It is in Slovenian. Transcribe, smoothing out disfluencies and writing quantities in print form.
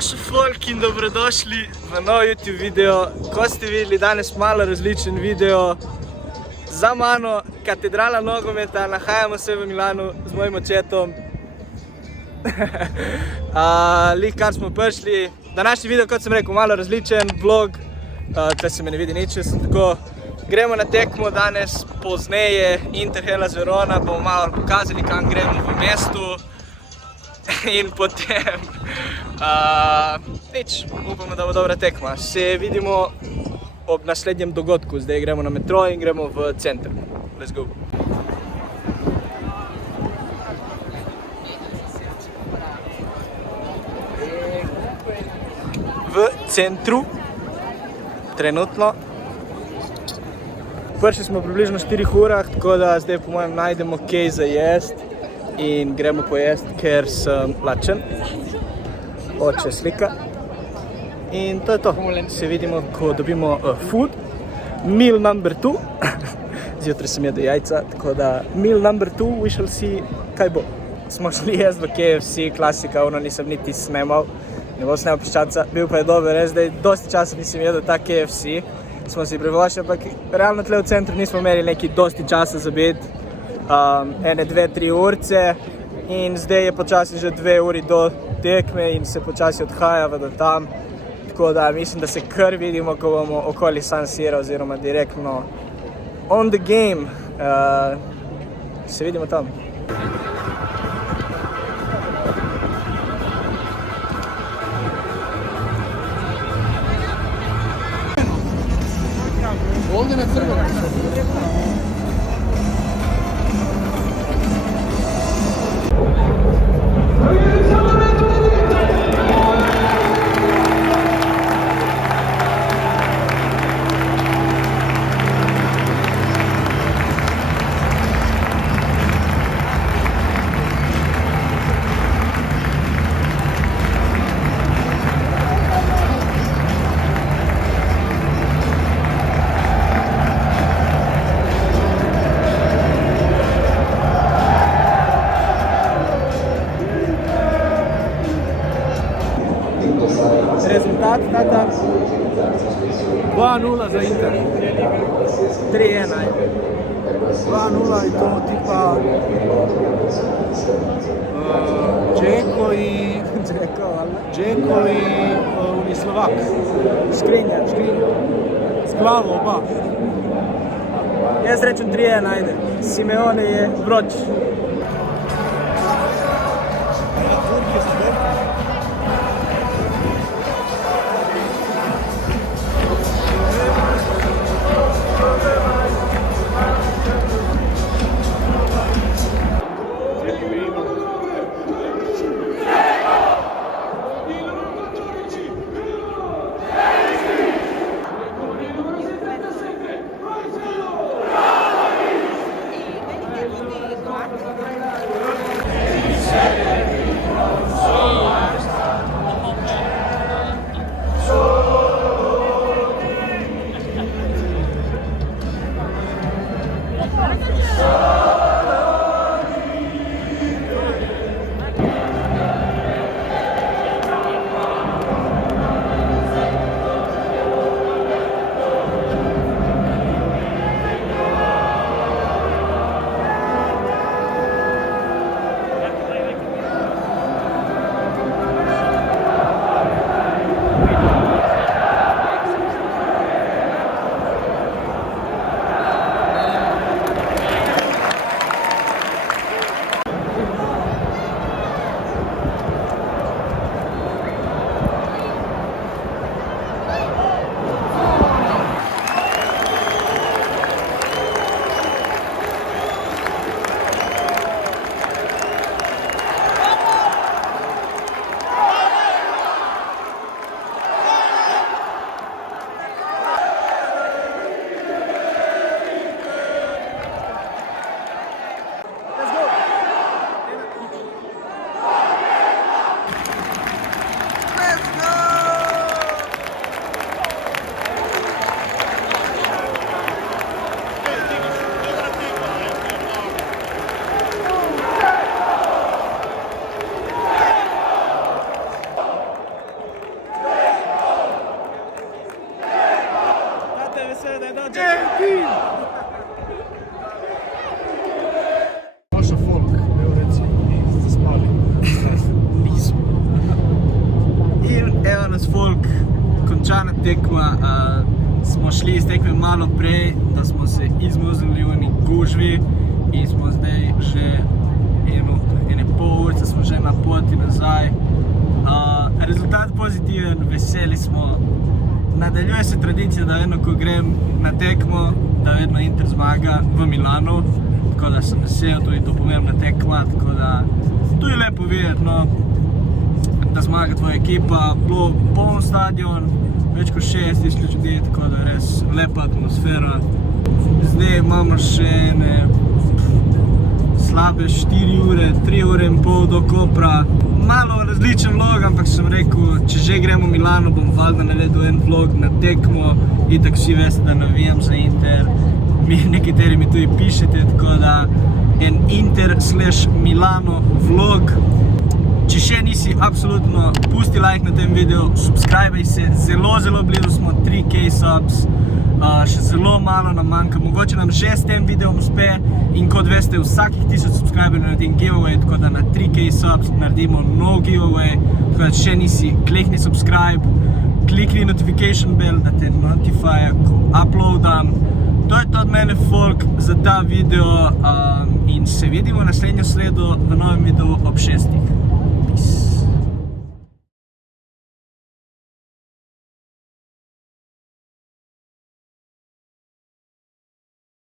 Čoš folk in dobrodošli v nov YouTube video. Ko ste videli, danes malo različen video. Za mano katedrala nogometa, nahajamo se v Milanu z mojim očetom. Lih kar smo prišli. Današnji video, kot sem rekel, malo različen vlog. Tukaj se me ne vidi nič, sem tako. Gremo na tekmo danes pozneje, Inter Hellas Verona, bomo malo pokazali, kam gremo v mestu. In potem, nič, upamo, da bo dobra tekma. Se vidimo ob naslednjem dogodku, zdaj gremo na metro in gremo v center. Let's go! V centru, trenutno. Prišli smo približno 4 urah, tako da zdaj po mojem najdemo kaj za jest in gremo pojest, ker sem lačen. Oče slika. In to je to. Se vidimo, ko dobimo food. Meal number 2. Zjutraj sem jedel jajca, tako da meal number 2, we shall see, kaj bo. Smo šli jesti v KFC, klasika, ono nisem niti snemal. Ne bom snemal piščanca, bil pa je dober, res, da dosti časa nisem jedel ta KFC. Smo si privošli, ampak realno tle v centru nismo imeli neki dosti časa za biti. Ene 2-3 urce in zdaj je počasi že 2 uri do tekme in se počasi odhajava do tam. Tako da mislim, da se kar vidimo, ko bomo okoli San Sira oziroma direktno on the game. Se vidimo tam. Ovdje na crveno. Rezultat tata 2-0 za Inter. 3-1. 2-0 i to tipa Džeko i Unislovak. Škrinja. S glavo oba. Jaz rečem 3-1, ajde. Simeone je vroč. tekma, smo šli iz tekme malo prej, da smo se izmuznili v eni gužvi in smo zdaj že ene pol urice smo že na poti nazaj. Rezultat pozitiven, veseli smo. Nadaljuje se tradicija, da vedno, ko grem na tekmo, da vedno Inter zmaga v Milanu, tako da sem vesel, tudi to pomembna tekma, tako da tu je lepo videti, no, da zmaga tvoja ekipa, bilo poln stadion, več kot 6000 ljudi, tako da res lepa atmosfera. Zdaj imamo še ene slabe 4 ure, 3 ure in pol do Kopra. Malo različen vlog, ampak sem rekel, če že gremo v Milano, bom valjda naredil en vlog na tekmo. Itak vsi veste, da navijam za Inter. Nekateri mi tudi pišete, tako da en Inter/Milano vlog. Če še nisi, absolutno pusti like na tem videu, subscribaj se, zelo blizu smo 3K subs. Še zelo malo nam manjka, mogoče nam že s tem videom uspe in kot veste, vsakih 1000 subscriberjev naredim giveaway, tako da na 3K subs naredimo nov giveaway, tako da če še nisi, klikni subscribe, klikni notification bell, da te notify, ko uploadam. To je to od mene, folk, za ta video in se vidimo naslednjo sredo v novem videu ob 6.